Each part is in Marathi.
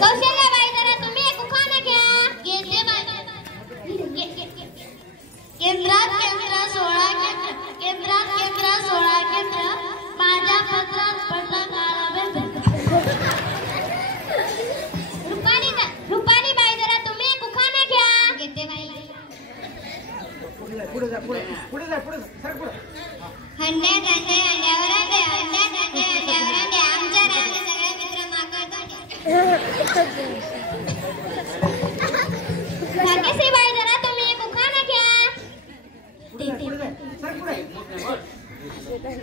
कौशल्याबाई जरा तुम्ही एक उखाणा घ्या. घेते बाई. केंद्रात केंद्र 16 केंद्र, केंद्रात केंद्र 16 केंद्र, माझ्या पत्रात पडला काळा बेंद्र. रुपाली बाई जरा तुम्ही एक उखाणा घ्या. घेते बाई. पुढे जा पुढे जा सर पुढे. हंड्या दांडे अंड्यावर अंडे, हंड्या दांडे अंड्यावर अंडे, आमच्या रावले सगळे मित्र माकड दांडे. भाग्यश्री बाई जरा तुम्ही एक उखाणा घ्या.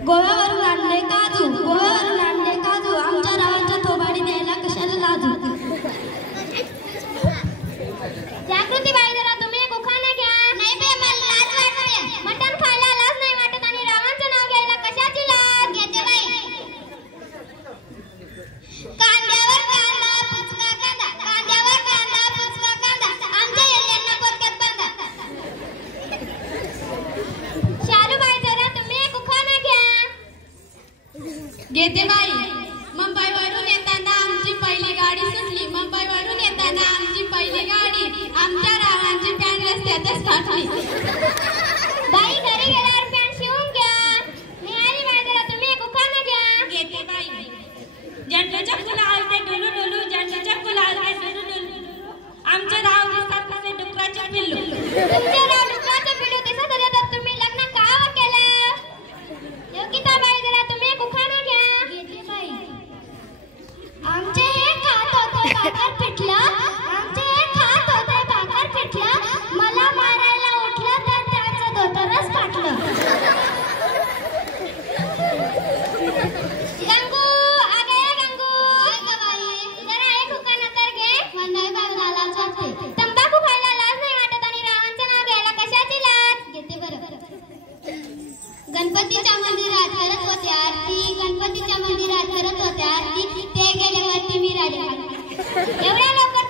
गोव्यावरून आणले काजू, गोव्यावरून आणले काजू, आमच्या रावांच्या थोबाडी द्यायला कशाला लाजू. जागृती बाई जरा तुम्ही एक उखाणा घ्या. नाही बे मला लाज वाटते. मटण खायला लाज नाही वाटत आणि रावांचं नाव घ्यायला कशाची लाज. घेते बाई. कांद्यावर कांदा पुचका कांदा, कांद्यावर कांदा पुचका कांदा, आमच्या येल्यांना पोरक्यात बांधा. शालूबाई जरा तुम्ही एक उखाणा घ्या. घेते बाई. मुंबईवरून येताना आमची पहिली गाडी सुटली, मुंबईवरून येताना आमची पहिली गाडी, आमच्या रावांची पॅन्ट रस्त्यातच फाटली. बाई घरी गेल्यावर पॅन्ट शिवून घ्या. निहारी बाई जरा तुम्ही एक उखाणा घ्या. घेते बाई. झेंडूच्या फुलावरती डुलू डुलू, झेंडूच्या फुलावरती डुलू डुलू, आमचे राव दिसतात कसे डुकराचे पिल्लू. तुमचे नाव डुकराचे पिल्लू दिसत होते तर तुम्ही लग्न का केलं. योगिताबाई जरा तुम्ही एक उखाणा घ्या. घेते बाई. आमचे हे खात होते भाकर पिठलं, आमचे हे खात होते भाकर पिठलं, मला मारायला उठलं तर त्याचं धोतरच फाटलं. गंगू अगे गंगू. जरा एक उखाणा तर घे. मंदाई बाबा लाज वाटते. तंबाखू खायला लाज नाही वाटत आणि रावांचं नाव घ्यायला कशाची लाज. घेते बरं. गणपतीच्या मंदिरात करत होते आरती, गणपतीच्या मंदिरात करत होते आरती, ते गेल्यावरती मी राजा. एवढ्या लवकर